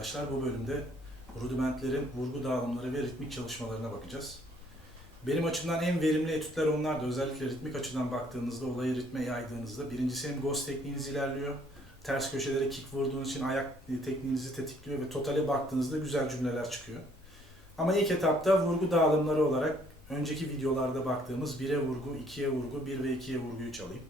arkadaşlar. Bu bölümde rudimentlerin vurgu dağılımları ve ritmik çalışmalarına bakacağız. Benim açımdan en verimli etütler onlardı. Özellikle ritmik açıdan baktığınızda, olayı ritme yaydığınızda. Birincisi hem ghost tekniğiniz ilerliyor. Ters köşelere kick vurduğunuz için ayak tekniğinizi tetikliyor ve totale baktığınızda güzel cümleler çıkıyor. Ama ilk etapta vurgu dağılımları olarak önceki videolarda baktığımız 1'e vurgu, 2'ye vurgu, 1 ve 2'ye vurguyu çalayım.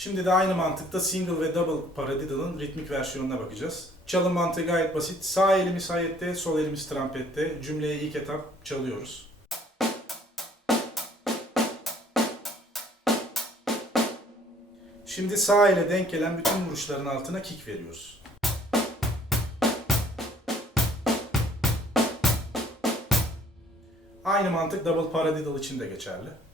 Şimdi de aynı mantıkta single ve double paradiddle'ın ritmik versiyonuna bakacağız. Çalım mantığı gayet basit. Sağ elimiz hayette, sol elimiz trampette. Cümleye ilk etap çalıyoruz. Şimdi sağ ele denk gelen bütün vuruşların altına kick veriyoruz. Aynı mantık double paradiddle için de geçerli.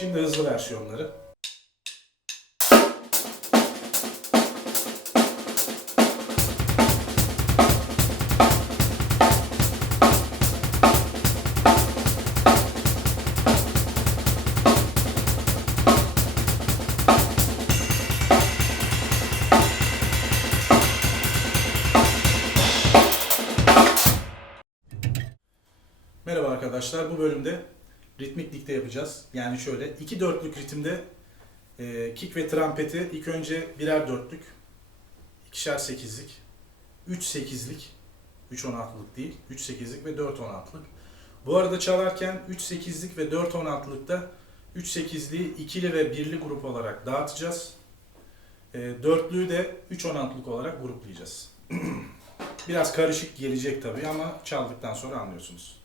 Şimdi hızlı versiyonları. Merhaba arkadaşlar. Bu bölümde ritmik dikte yapacağız. Yani şöyle iki dörtlük ritimde e, kick ve trampeti ilk önce birer dörtlük, ikişer sekizlik, üç sekizlik, üç on altılık değil, üç sekizlik ve dört on altılık. Bu arada çalarken üç sekizlik ve dört on altılıkta üç sekizliği ikili ve birli grup olarak dağıtacağız. E, dörtlüğü de üç on altılık olarak gruplayacağız. Biraz karışık gelecek tabii ama çaldıktan sonra anlıyorsunuz.